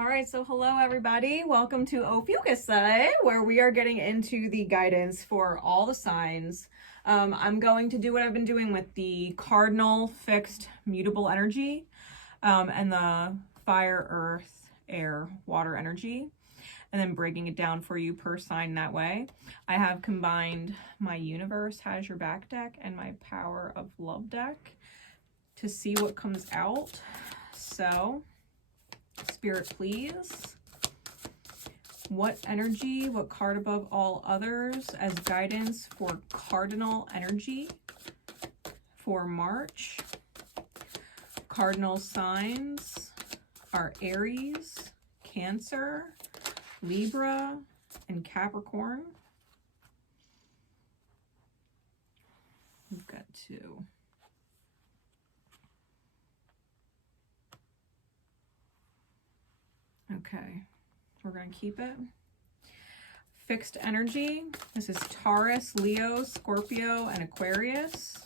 All right, so hello everybody. Welcome to OPHIUCHUS, where we are getting into the guidance for all the signs. I'm going to do what I've been doing with the cardinal, fixed, mutable energy, and the fire, earth, air, water energy, and then breaking it down for you per sign that way. I have combined my Universe Has Your Back deck and my Power of Love deck to see what comes out. So, Spirit, please. What energy, what card above all others as guidance for cardinal energy for March? Cardinal signs are Aries, Cancer, Libra, and Capricorn. We've got two. Okay, we're going to keep it. Fixed energy. This is Taurus, Leo, Scorpio, and Aquarius.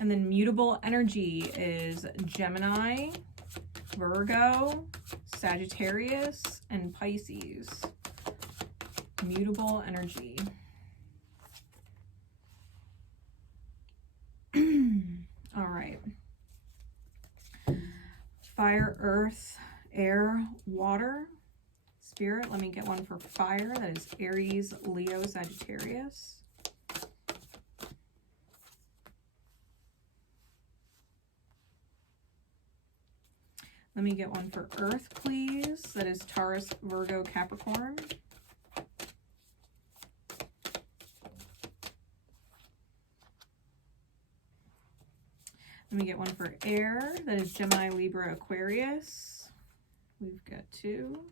And then mutable energy is Gemini, Virgo, Sagittarius, and Pisces. Mutable energy. All right. Fire, earth, air, water. Spirit, let me get one for fire. That is Aries, Leo, Sagittarius. Let me get one for earth, please. That is Taurus, Virgo, Capricorn. Let me get one for air. That is Gemini, Libra, Aquarius. We've got two.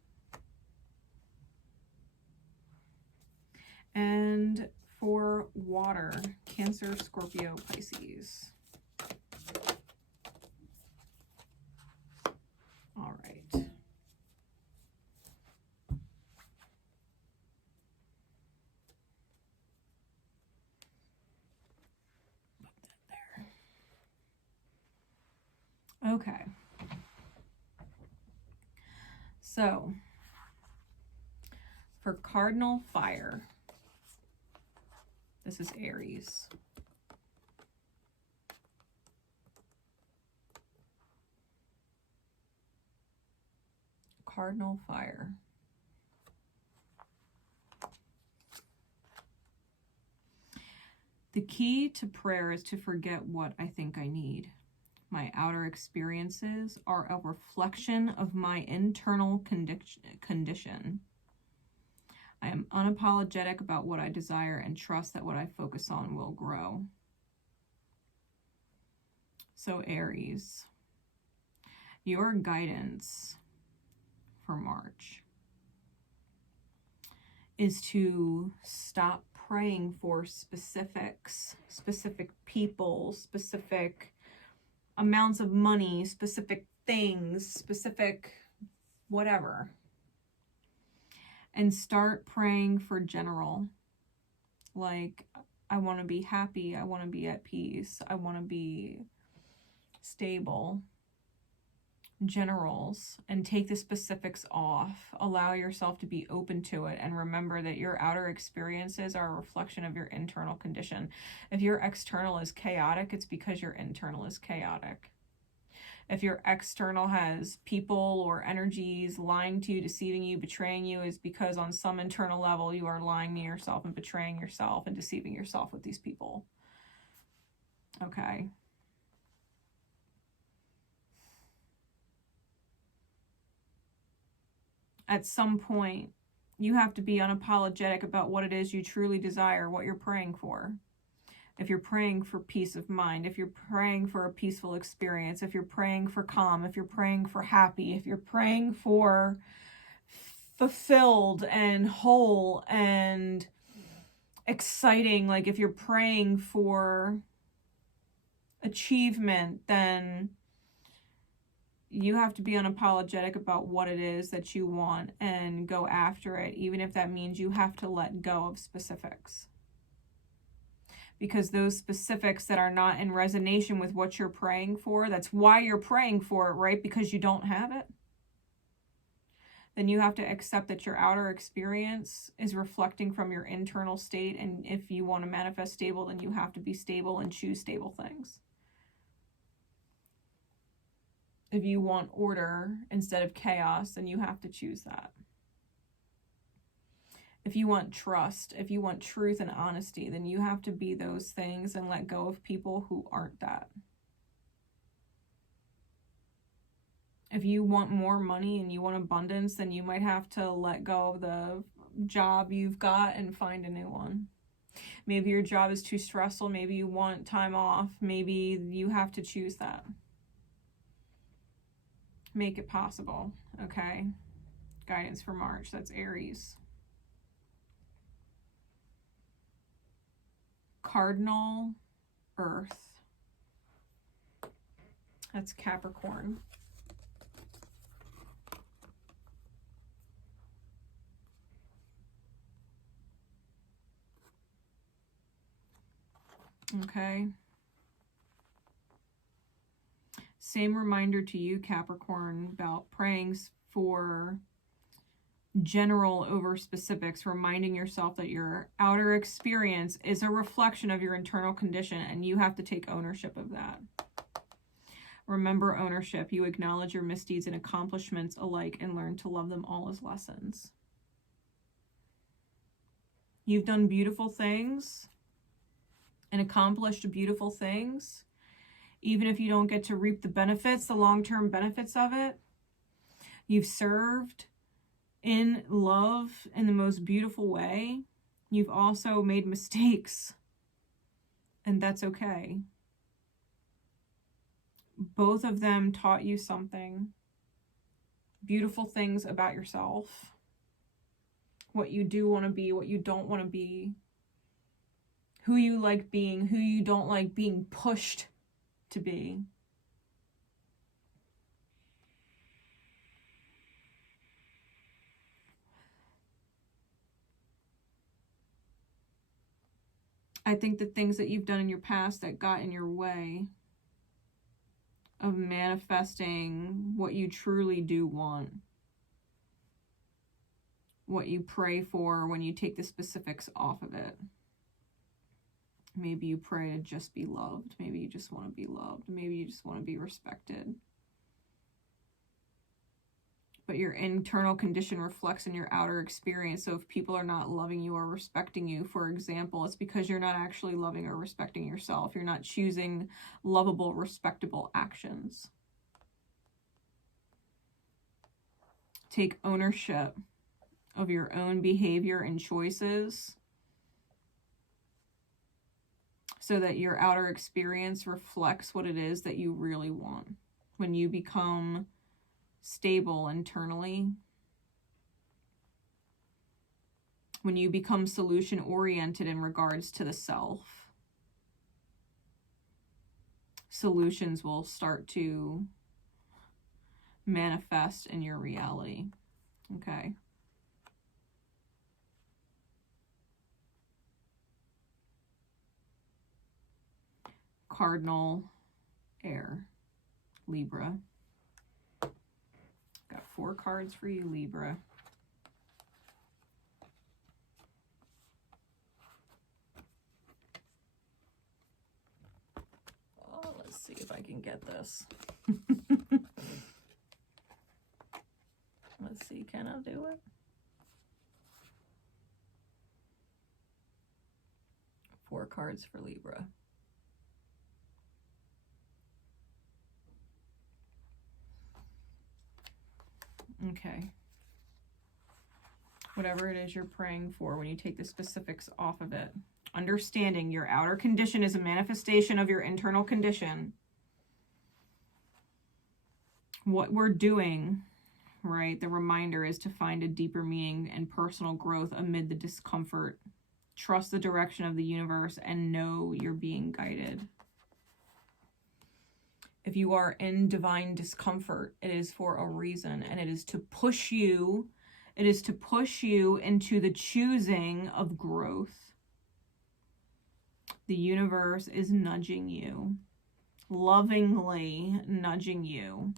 And for water, Cancer, Scorpio, Pisces. All right. Put that there. Okay. So, for cardinal fire, this is Aries. Cardinal fire. The key to prayer is to forget what I think I need. My outer experiences are a reflection of my internal condition. I am unapologetic about what I desire and trust that what I focus on will grow. So Aries, your guidance for March is to stop praying for specifics, specific people, specific amounts of money, specific things, specific whatever, and start praying for general. Like, I want to be happy, I want to be at peace, I want to be stable. Generals, and take the specifics off. Allow yourself to be open to it, and remember that your outer experiences are a reflection of your internal condition. If your external is chaotic, it's because your internal is chaotic. If your external has people or energies lying to you, deceiving you, betraying you, is because on some internal level you are lying to yourself and betraying yourself and deceiving yourself with these people. Okay. At some point, you have to be unapologetic about what it is you truly desire, what you're praying for. If you're praying for peace of mind, if you're praying for a peaceful experience, if you're praying for calm, if you're praying for happy, if you're praying for fulfilled and whole and exciting, like if you're praying for achievement, then you have to be unapologetic about what it is that you want and go after it, even if that means you have to let go of specifics. Because those specifics that are not in resonation with what you're praying for, that's why you're praying for it, right? Because you don't have it. Then you have to accept that your outer experience is reflecting from your internal state. And if you want to manifest stable, then you have to be stable and choose stable things. If you want order instead of chaos, then you have to choose that. If you want trust, if you want truth and honesty, then you have to be those things and let go of people who aren't that. If you want more money and you want abundance, then you might have to let go of the job you've got and find a new one. Maybe your job is too stressful. Maybe you want time off. Maybe you have to choose that. Make it possible, okay? Guidance for March, that's Aries. Cardinal Earth, that's Capricorn. Okay. Same reminder to you, Capricorn, about praying for general over specifics, reminding yourself that your outer experience is a reflection of your internal condition and you have to take ownership of that. Remember ownership. You acknowledge your misdeeds and accomplishments alike and learn to love them all as lessons. You've done beautiful things and accomplished beautiful things. Even if you don't get to reap the benefits, the long-term benefits of it, you've served in love in the most beautiful way. You've also made mistakes, and that's okay. Both of them taught you something. Beautiful things about yourself. What you do want to be, what you don't want to be. Who you like being, who you don't like being pushed to be. I think the things that you've done in your past that got in your way of manifesting what you truly do want, what you pray for when you take the specifics off of it. Maybe you pray to just be loved. Maybe you just want to be loved. Maybe you just want to be respected. But your internal condition reflects in your outer experience. So if people are not loving you or respecting you, for example, it's because you're not actually loving or respecting yourself. You're not choosing lovable, respectable actions. Take ownership of your own behavior and choices so that your outer experience reflects what it is that you really want. When you become stable internally, when you become solution-oriented in regards to the self, solutions will start to manifest in your reality. Okay. Cardinal Air, Libra. Got 4 cards for you, Libra. Oh, let's see if I can get this. Let's see, can I do it? 4 cards for Libra. Okay. Whatever it is you're praying for, when you take the specifics off of it, understanding your outer condition is a manifestation of your internal condition. What we're doing, right, the reminder is to find a deeper meaning and personal growth amid the discomfort. Trust the direction of the universe and know you're being guided. If you are in divine discomfort, it is for a reason, and it is to push you. It is to push you into the choosing of growth. The universe is nudging you, lovingly nudging you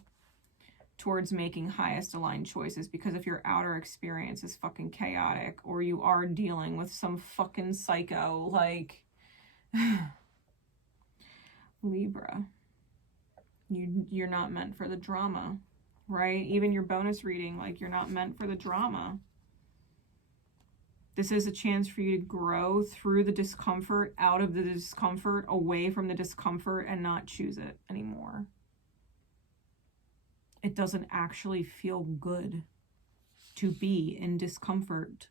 towards making highest aligned choices, because if your outer experience is fucking chaotic, or you are dealing with some fucking psycho like Libra, you're not meant for the drama, right? Even your bonus reading, like, you're not meant for the drama. This is a chance for you to grow through the discomfort, out of the discomfort, away from the discomfort, and not choose it anymore. It doesn't actually feel good to be in discomfort.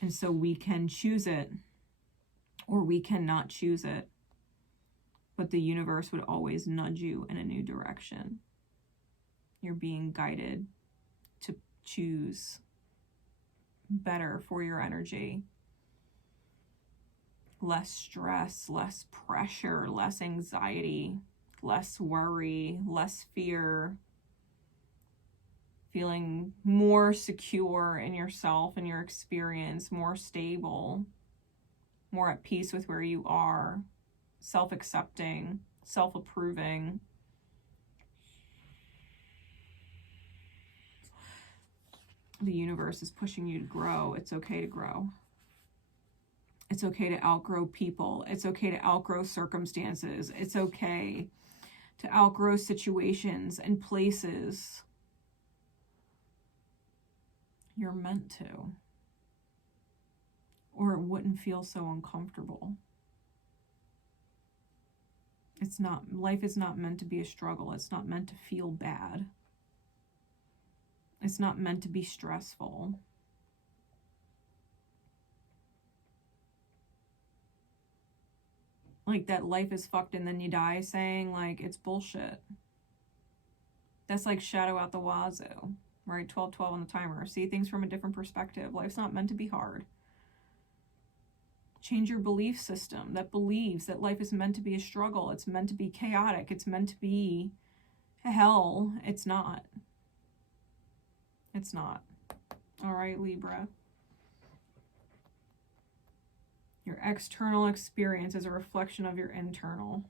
And so we can choose it, or we cannot choose it. But the universe would always nudge you in a new direction. You're being guided to choose better for your energy. Less stress, less pressure, less anxiety, less worry, less fear. Feeling more secure in yourself and your experience, more stable, more at peace with where you are, self-accepting, self-approving. The universe is pushing you to grow. It's okay to grow. It's okay to outgrow people. It's okay to outgrow circumstances. It's okay to outgrow situations and places. You're meant to. Or it wouldn't feel so uncomfortable. It's not, life is not meant to be a struggle. It's not meant to feel bad. It's not meant to be stressful. Like that life is fucked and then you die saying, like, it's bullshit. That's like shadow out the wazoo, right? 12-12 on the timer. See things from a different perspective. Life's not meant to be hard. Change your belief system that believes that life is meant to be a struggle. It's meant to be chaotic. It's meant to be hell. It's not. It's not. All right, Libra. Your external experience is a reflection of your internal.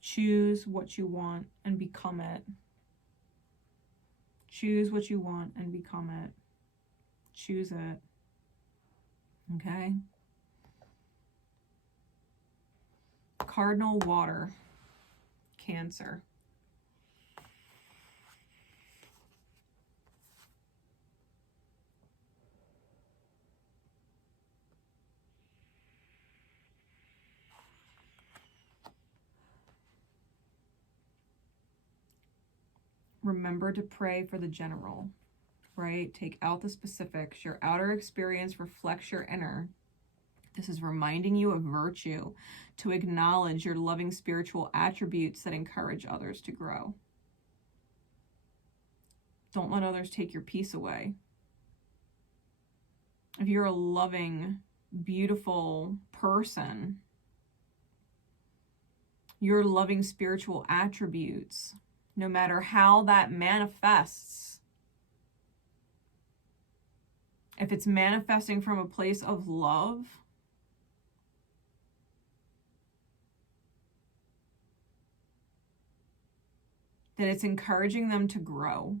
Choose what you want and become it. Choose what you want and become it. Choose it. Okay? Cardinal water. Cancer. Remember to pray for the general, right? Take out the specifics. Your outer experience reflects your inner. This is reminding you of virtue, to acknowledge your loving spiritual attributes that encourage others to grow. Don't let others take your peace away. If you're a loving, beautiful person, your loving spiritual attributes, no matter how that manifests, if it's manifesting from a place of love, then it's encouraging them to grow.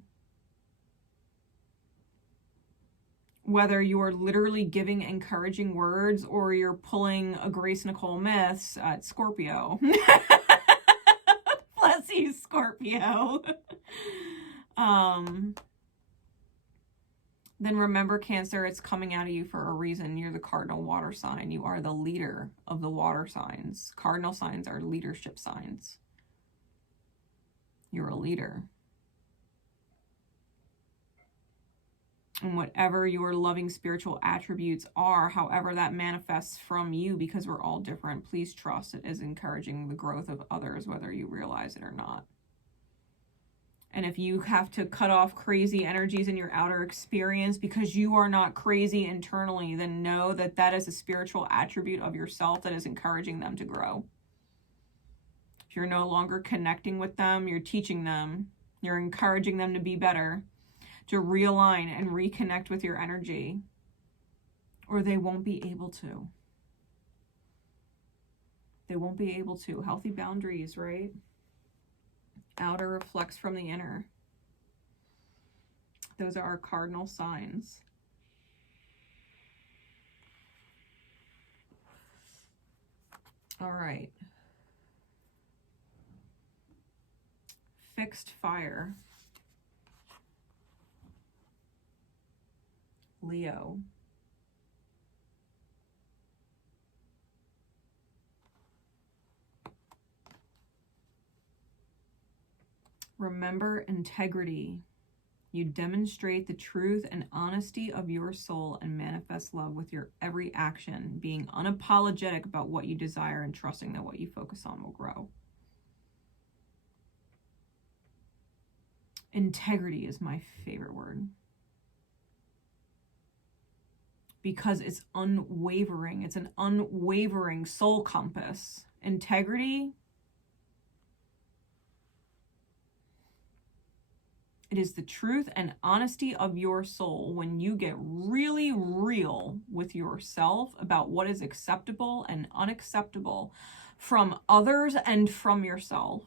Whether you're literally giving encouraging words or you're pulling a GraceNicoleMyths at Scorpio. Bless you, Scorpio. Then remember, Cancer, it's coming out of you for a reason. You're the cardinal water sign. You are the leader of the water signs. Cardinal signs are leadership signs. You're a leader. And whatever your loving spiritual attributes are, however that manifests from you, because we're all different, please trust it is encouraging the growth of others, whether you realize it or not. And if you have to cut off crazy energies in your outer experience because you are not crazy internally, then know that that is a spiritual attribute of yourself that is encouraging them to grow. If you're no longer connecting with them, you're teaching them, you're encouraging them to be better, to realign and reconnect with your energy, or they won't be able to. They won't be able to. Healthy boundaries, right? Outer reflects from the inner. Those are our cardinal signs. All right. Fixed fire. Leo. Remember integrity. You demonstrate the truth and honesty of your soul and manifest love with your every action, being unapologetic about what you desire and trusting that what you focus on will grow. Integrity is my favorite word, because it's unwavering. It's an unwavering soul compass. Integrity, it is the truth and honesty of your soul when you get really real with yourself about what is acceptable and unacceptable from others and from yourself.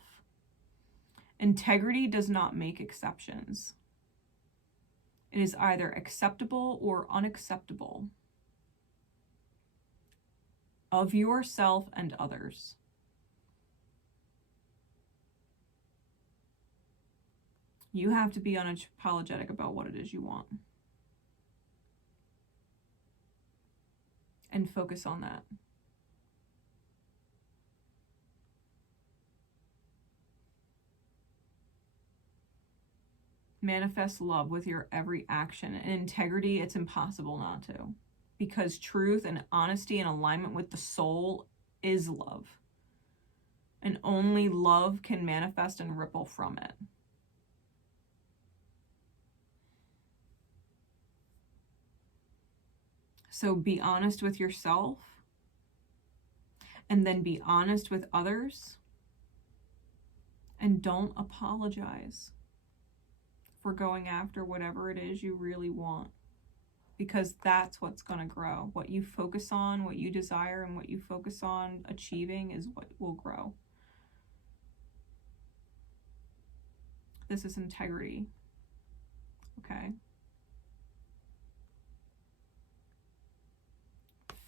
Integrity does not make exceptions. It is either acceptable or unacceptable of yourself and others. You have to be unapologetic about what it is you want. And focus on that. Manifest love with your every action. And integrity, it's impossible not to. Because truth and honesty and alignment with the soul is love. And only love can manifest and ripple from it. So be honest with yourself, and then be honest with others, and don't apologize for going after whatever it is you really want, because that's what's going to grow. What you focus on, what you desire, and what you focus on achieving is what will grow. This is integrity. Okay.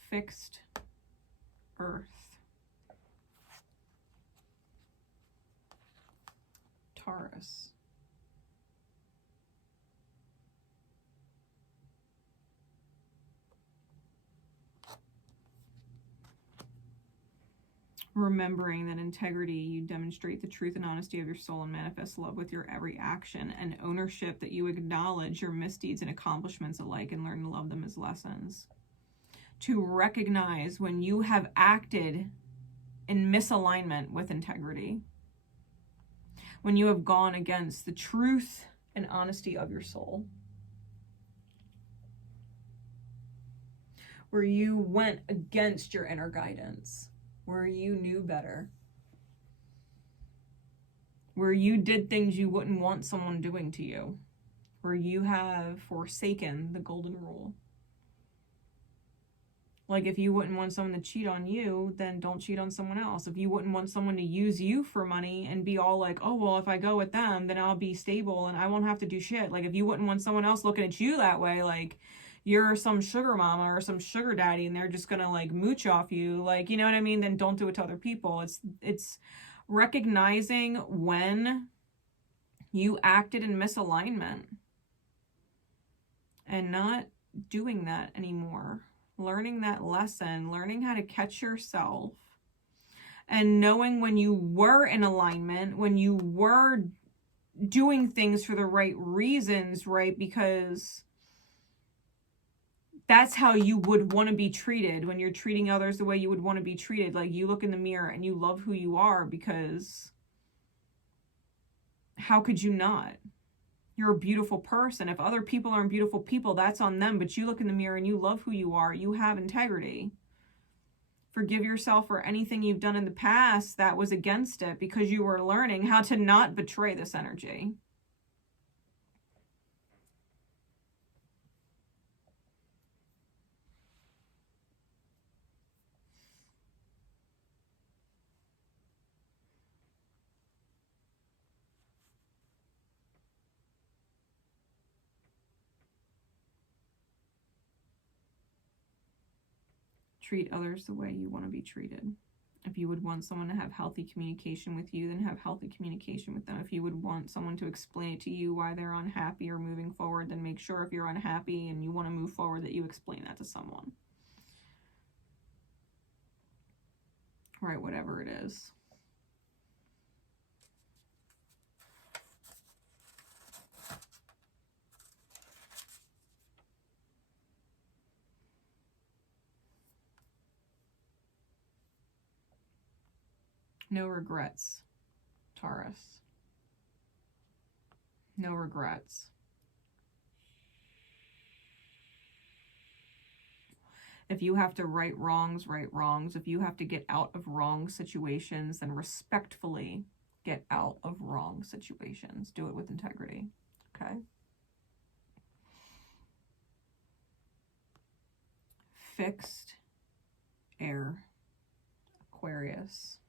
Fixed earth. Taurus. Remembering that integrity, you demonstrate the truth and honesty of your soul and manifest love with your every action, and ownership, that you acknowledge your misdeeds and accomplishments alike and learn to love them as lessons. To recognize when you have acted in misalignment with integrity, when you have gone against the truth and honesty of your soul, where you went against your inner guidance, where you knew better, where you did things you wouldn't want someone doing to you, where you have forsaken the golden rule. Like, if you wouldn't want someone to cheat on you, then don't cheat on someone else. If you wouldn't want someone to use you for money and be all like, oh, well, if I go with them, then I'll be stable and I won't have to do shit. Like, if you wouldn't want someone else looking at you that way, like, you're some sugar mama or some sugar daddy and they're just gonna, like, mooch off you, like, you know what I mean? Then don't do it to other people. It's recognizing when you acted in misalignment and not doing that anymore. Learning that lesson, learning how to catch yourself, and knowing when you were in alignment, when you were doing things for the right reasons, right? Because that's how you would want to be treated, when you're treating others the way you would want to be treated. Like, you look in the mirror and you love who you are because How could you not? You're a beautiful person. If other people aren't beautiful people, that's on them. But you look in the mirror and you love who you are. You have integrity. Forgive yourself for anything you've done in the past that was against it, because you were learning how to not betray this energy. Treat others the way you want to be treated. If you would want someone to have healthy communication with you, then have healthy communication with them. If you would want someone to explain it to you why they're unhappy or moving forward, then make sure if you're unhappy and you want to move forward that you explain that to someone. Right, whatever it is. No regrets, Taurus. No regrets. If you have to right wrongs, right wrongs. If you have to get out of wrong situations, then respectfully get out of wrong situations. Do it with integrity, okay? Fixed air, Aquarius.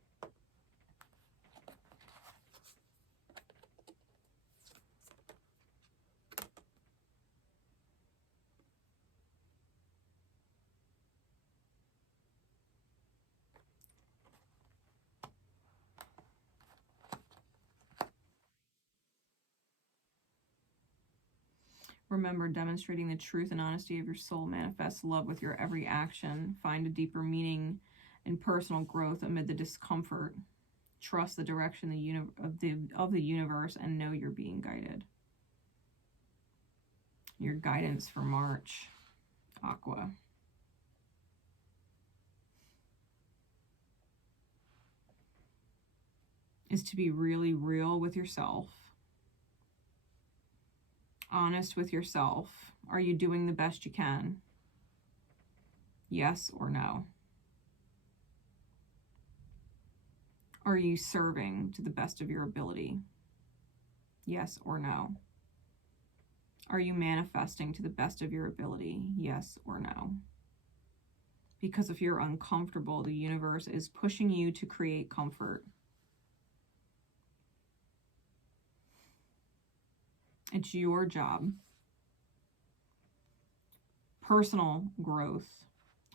Remember, demonstrating the truth and honesty of your soul manifests love with your every action. Find a deeper meaning in personal growth amid the discomfort. Trust the direction of the universe and know you're being guided. Your guidance for March, Aqua. Is to be really real with yourself. Honest with yourself. Are you doing the best you can? Yes or no? Are you serving to the best of your ability? Yes or no? Are you manifesting to the best of your ability? Yes or no? Because if you're uncomfortable, the universe is pushing you to create comfort. It's your job. Personal growth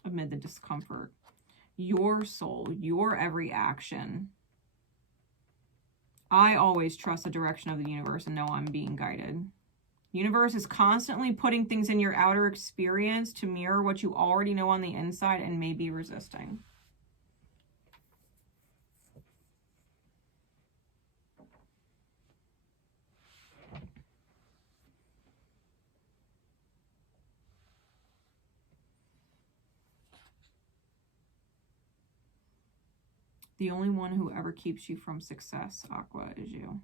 amid the discomfort. Your soul, your every action. I always trust the direction of the universe and know I'm being guided. The universe is constantly putting things in your outer experience to mirror what you already know on the inside and may be resisting. The only one who ever keeps you from success, Aqua, is you.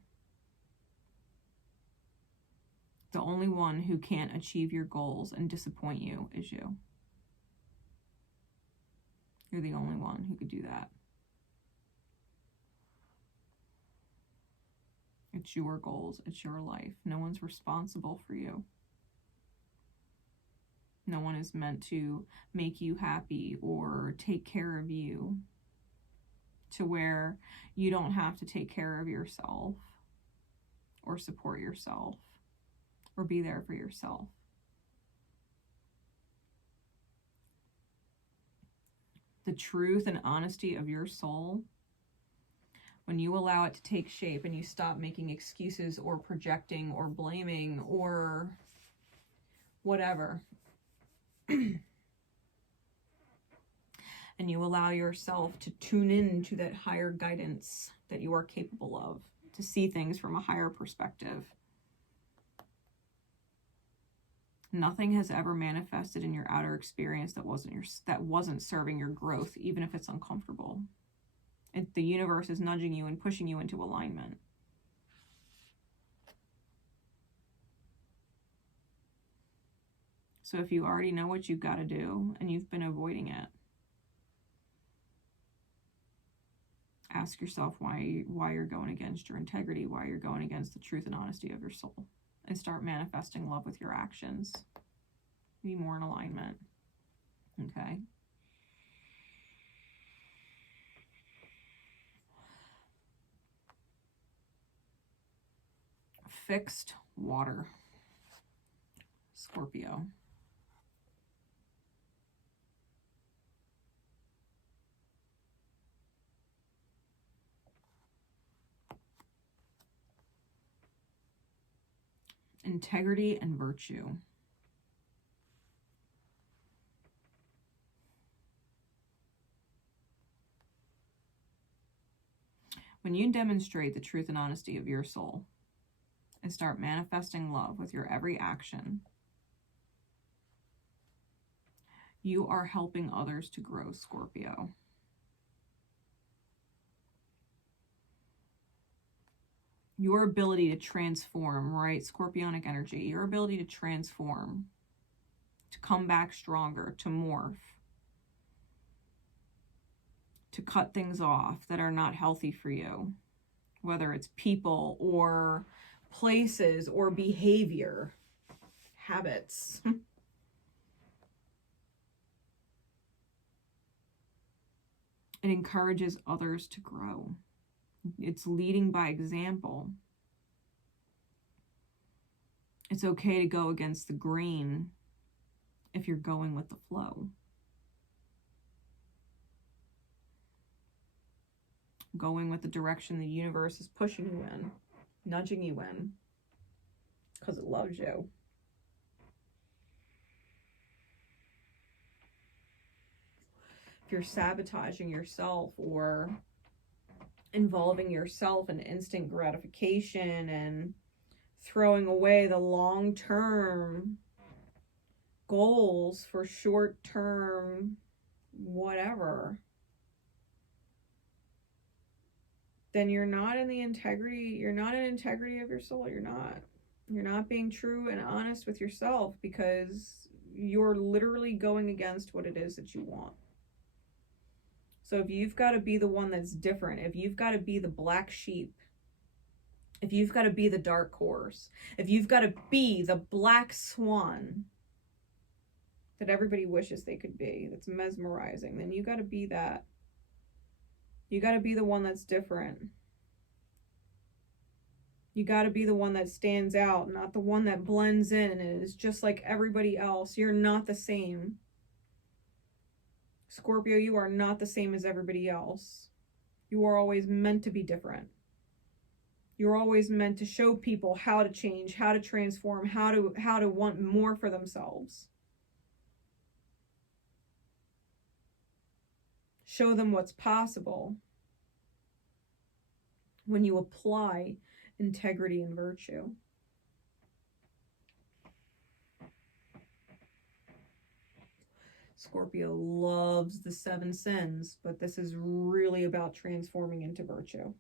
The only one who can't achieve your goals and disappoint you is you. You're the only one who could do that. It's your goals. It's your life. No one's responsible for you. No one is meant to make you happy or take care of you to where you don't have to take care of yourself or support yourself or be there for yourself. The truth and honesty of your soul, when you allow it to take shape and you stop making excuses or projecting or blaming or whatever, and you allow yourself to tune in to that higher guidance that you are capable of, to see things from a higher perspective. Nothing has ever manifested in your outer experience that wasn't serving your growth, even if it's uncomfortable. The universe is nudging you and pushing you into alignment. So if you already know what you've got to do and you've been avoiding it, ask yourself why you're going against your integrity, why you're going against the truth and honesty of your soul, and start manifesting love with your actions. Be more in alignment. Okay. Fixed water. Scorpio. Integrity and virtue. When you demonstrate the truth and honesty of your soul and start manifesting love with your every action, you are helping others to grow, Scorpio. Your ability to transform, right? Scorpionic energy, your ability to transform, to come back stronger, to morph, to cut things off that are not healthy for you, whether it's people or places or behavior, habits. It encourages others to grow. It's leading by example. It's okay to go against the grain if you're going with the flow. Going with the direction the universe is pushing you in, nudging you in, because it loves you. If you're sabotaging yourself or involving yourself in instant gratification and throwing away the long-term goals for short-term whatever, then you're not in the integrity, you're not in integrity of your soul. You're not being true and honest with yourself, because you're literally going against what it is that you want. So if you've got to be the one that's different, if you've got to be the black sheep, if you've got to be the dark horse, if you've got to be the black swan that everybody wishes they could be, that's mesmerizing, then you got to be that. You got to be the one that's different. You got to be the one that stands out, not the one that blends in and is just like everybody else. You're not the same. Scorpio, you are not the same as everybody else. You are always meant to be different. You're always meant to show people how to change, how to transform, how to want more for themselves. Show them what's possible when you apply integrity and virtue. Scorpio loves the 7 sins, but this is really about transforming into virtue.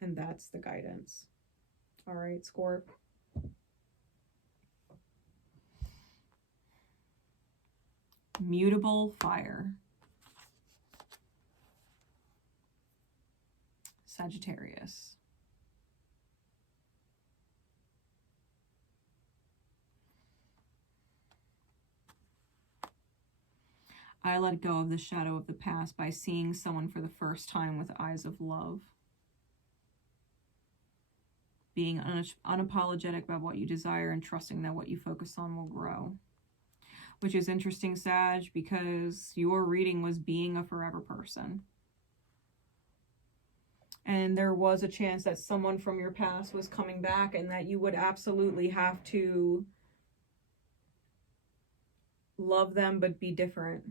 And that's the guidance. All right, Scorp. Mutable fire. Sagittarius. I let go of the shadow of the past by seeing someone for the first time with eyes of love. Being unapologetic about what you desire and trusting that what you focus on will grow. Which is interesting, Sag, because your reading was being a forever person. And there was a chance that someone from your past was coming back and that you would absolutely have to love them but be different.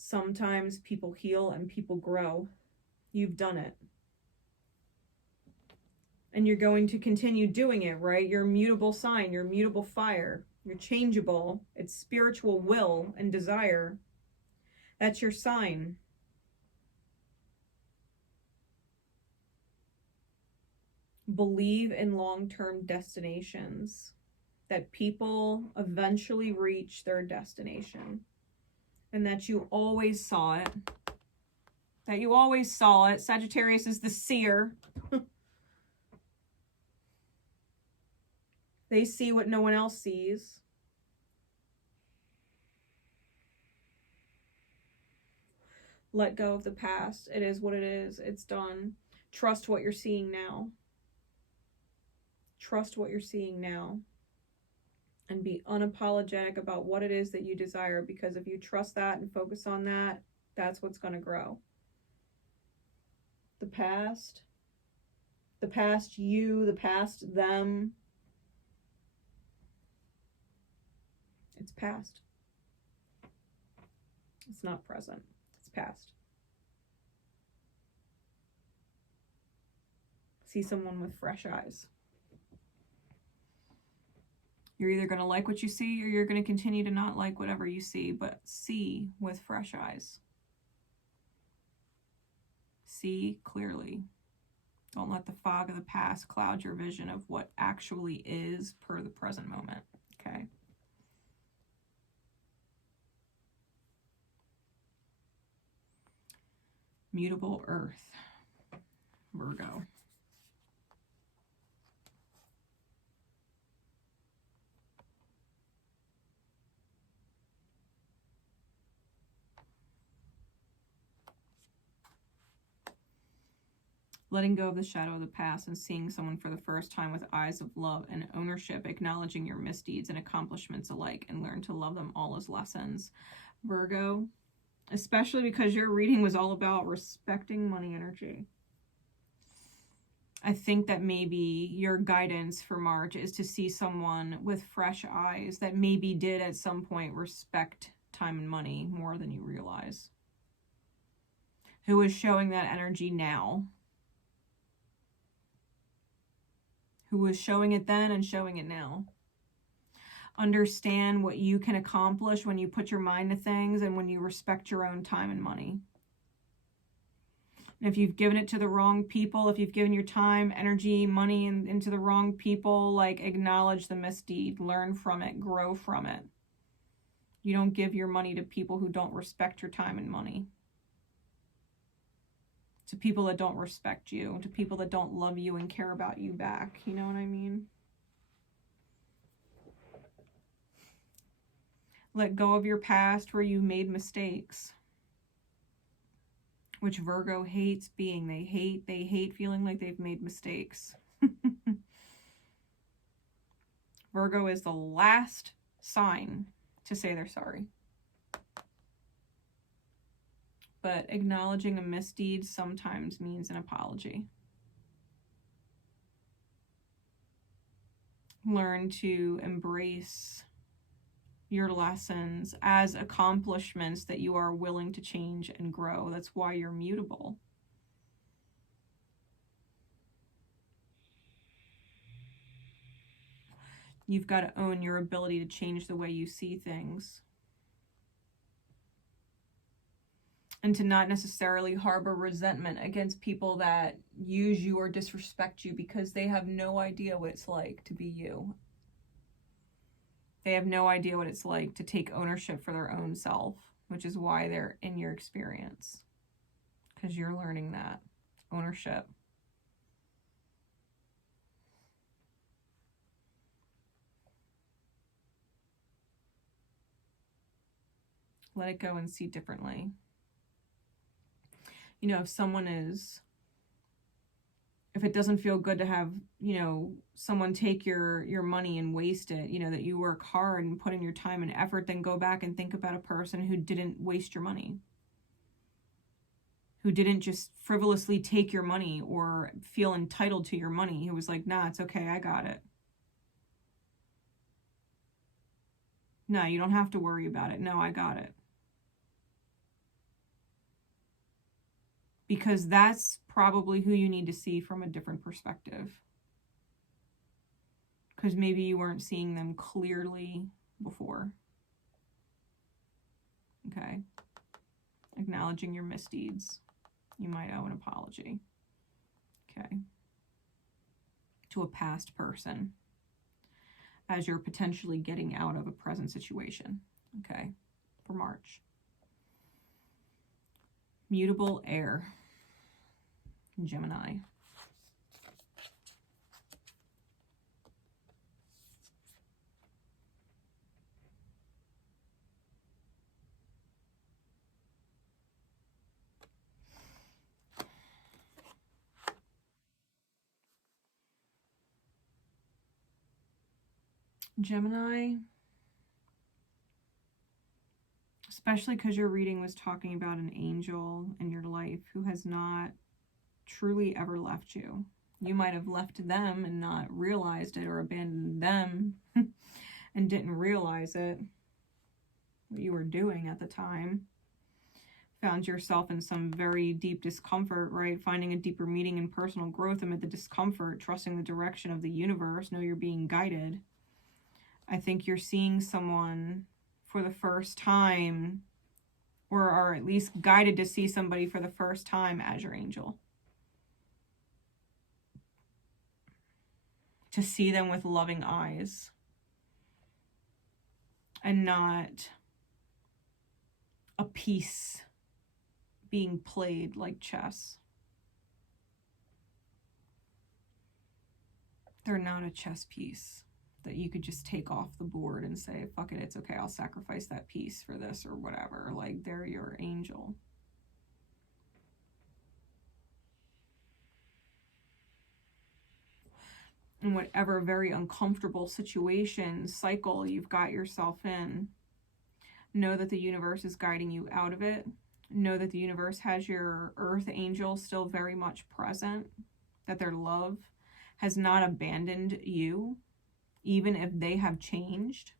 Sometimes people heal and people grow. You've done it. And you're going to continue doing it, right? You're a mutable sign, you're a mutable fire, you're changeable. It's spiritual will and desire. That's your sign. Believe in long-term destinations, that people eventually reach their destination, and that you always saw it. That you always saw it. Sagittarius is the seer. They see what no one else sees. Let go of the past. It is what it is. It's done. Trust what you're seeing now. Trust what you're seeing now. And be unapologetic about what it is that you desire, because if you trust that and focus on that, that's what's going to grow. The past you, the past them, it's past. It's not present. It's past. See someone with fresh eyes. You're either going to like what you see, or you're going to continue to not like whatever you see, but see with fresh eyes. See clearly. Don't let the fog of the past cloud your vision of what actually is per the present moment, okay? Mutable Earth, Virgo. Letting go of the shadow of the past and seeing someone for the first time with eyes of love and ownership, acknowledging your misdeeds and accomplishments alike, and learn to love them all as lessons. Virgo, especially because your reading was all about respecting money energy. I think that maybe your guidance for March is to see someone with fresh eyes that maybe did at some point respect time and money more than you realize. Who is showing that energy now. Who was showing it then and showing it now. Understand what you can accomplish when you put your mind to things and when you respect your own time and money. And if you've given it to the wrong people, if you've given your time, energy, money into the wrong people, like, acknowledge the misdeed, learn from it, grow from it. You don't give your money to people who don't respect your time and money. To people that don't respect you, to people that don't love you and care about you back. You know what I mean? Let go of your past where you made mistakes, which Virgo hates being. They hate feeling like they've made mistakes. Virgo is the last sign to say they're sorry. But acknowledging a misdeed sometimes means an apology. Learn to embrace your lessons as accomplishments that you are willing to change and grow. That's why you're mutable. You've got to own your ability to change the way you see things. And to not necessarily harbor resentment against people that use you or disrespect you, because they have no idea what it's like to be you. They have no idea what it's like to take ownership for their own self, which is why they're in your experience. Because you're learning that ownership. Let it go and see differently. You know, if it doesn't feel good to have, someone take your money and waste it, that you work hard and put in your time and effort, then go back and think about a person who didn't waste your money. Who didn't just frivolously take your money or feel entitled to your money. Who was like, nah, it's okay, I got it. No, you don't have to worry about it. No, I got it. Because that's probably who you need to see from a different perspective. Because maybe you weren't seeing them clearly before. Okay. Acknowledging your misdeeds. You might owe an apology. Okay. to a past person as you're potentially getting out of a present situation, okay, for March. Mutable air, Gemini. Gemini, especially because your reading was talking about an angel in your life who has not truly ever left you. You might have left them and not realized it, or abandoned them and didn't realize it, what you were doing at the time. Found yourself in some very deep discomfort, right? Finding a deeper meaning and personal growth amid the discomfort, trusting the direction of the universe. Know you're being guided. I think you're seeing someone for the first time, or are at least guided to see somebody for the first time as your angel. To see them with loving eyes and not a piece being played like chess. They're not a chess piece that you could just take off the board and say, fuck it, it's okay, I'll sacrifice that piece for this or whatever. Like, they're your angel. In whatever very uncomfortable situation, cycle you've got yourself in, know that the universe is guiding you out of it. Know that the universe has your earth angel still very much present, that their love has not abandoned you, even if they have changed,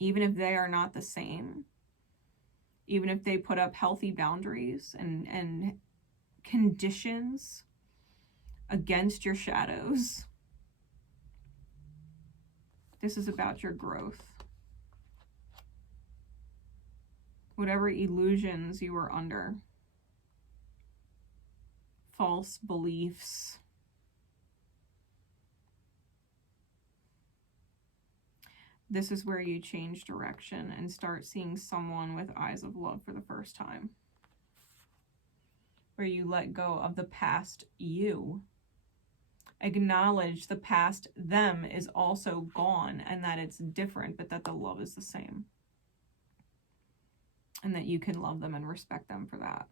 even if they are not the same, even if they put up healthy boundaries and conditions against your shadows. This is about your growth. Whatever illusions you were under, false beliefs, this is where you change direction and start seeing someone with eyes of love for the first time. Where you let go of the past you. Acknowledge the past them is also gone and that it's different, but that the love is the same. And that you can love them and respect them for that.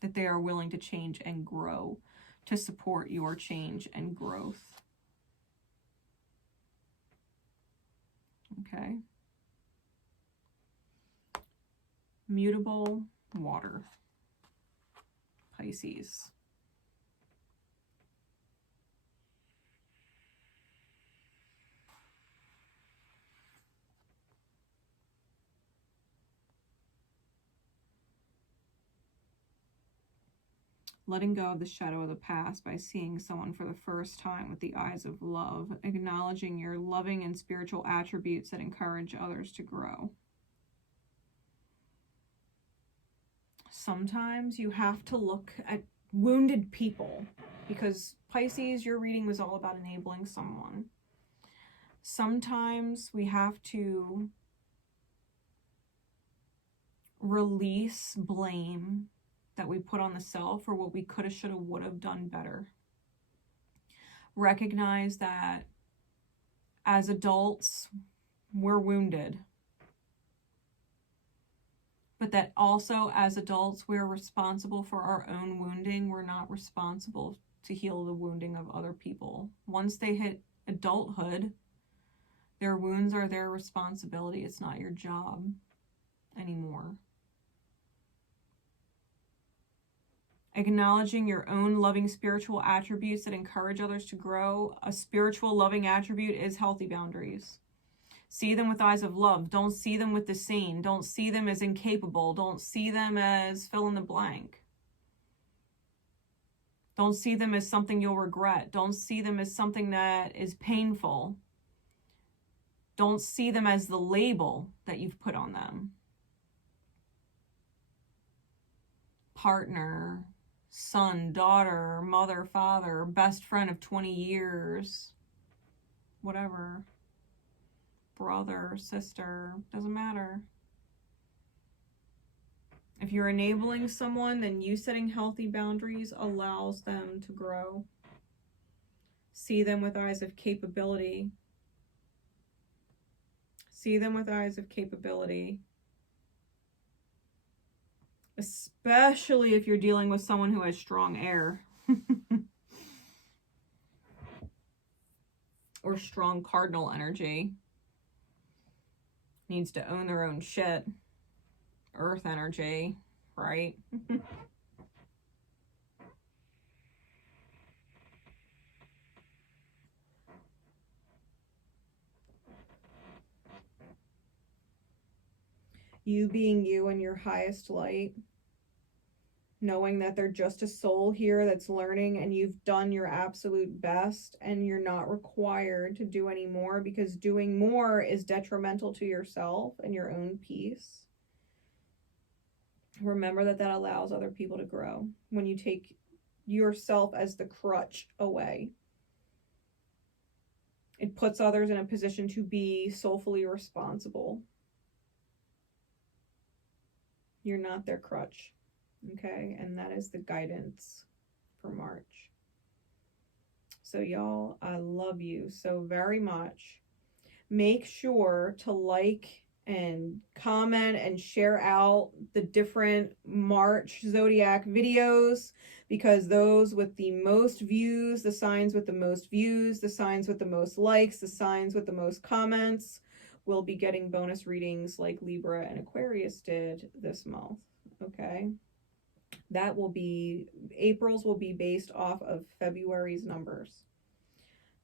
That they are willing to change and grow to support your change and growth. Okay. Mutable water, Pisces. Letting go of the shadow of the past by seeing someone for the first time with the eyes of love, acknowledging your loving and spiritual attributes that encourage others to grow. Sometimes you have to look at wounded people, because Pisces, your reading was all about enabling someone. Sometimes we have to release blame that we put on the self for what we could have, should have, would have done better. Recognize that as adults, we're wounded. But that also as adults, we're responsible for our own wounding. We're not responsible to heal the wounding of other people. Once they hit adulthood, their wounds are their responsibility. It's not your job anymore. Acknowledging your own loving spiritual attributes that encourage others to grow. A spiritual loving attribute is healthy boundaries. See them with eyes of love. Don't see them with disdain. Don't see them as incapable. Don't see them as fill in the blank. Don't see them as something you'll regret. Don't see them as something that is painful. Don't see them as the label that you've put on them. Partner, son, daughter, mother, father, best friend of 20 years, whatever, brother, sister, doesn't matter. If you're enabling someone, then you setting healthy boundaries allows them to grow. See them with eyes of capability. See them with eyes of capability. Especially if you're dealing with someone who has strong air. Or strong cardinal energy. Needs to own their own shit. Earth energy, right? You being you in your highest light, knowing that they're just a soul here that's learning and you've done your absolute best and you're not required to do any more, because doing more is detrimental to yourself and your own peace. Remember that allows other people to grow when you take yourself as the crutch away. It puts others in a position to be soulfully responsible. You're not their crutch, okay? And that is the guidance for March. So y'all, I love you so very much. Make sure to like and comment and share out the different March zodiac videos, because those with the most views, the signs with the most views, the signs with the most likes, the signs with the most comments will be getting bonus readings like Libra and Aquarius did this month, okay? That will be, April's will be based off of February's numbers.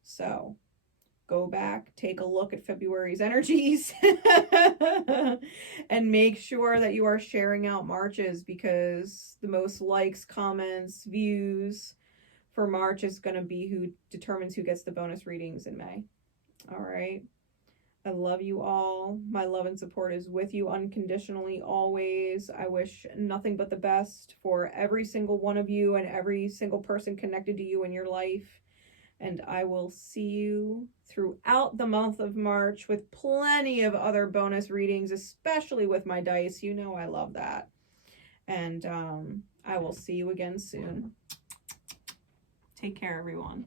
So go back, take a look at February's energies and make sure that you are sharing out March's, because the most likes, comments, views for March is going to be who determines who gets the bonus readings in May. All right. I love you all. My love and support is with you unconditionally always. I wish nothing but the best for every single one of you and every single person connected to you in your life. And I will see you throughout the month of March with plenty of other bonus readings, especially with my dice. You know I love that. And I will see you again soon. Take care, everyone.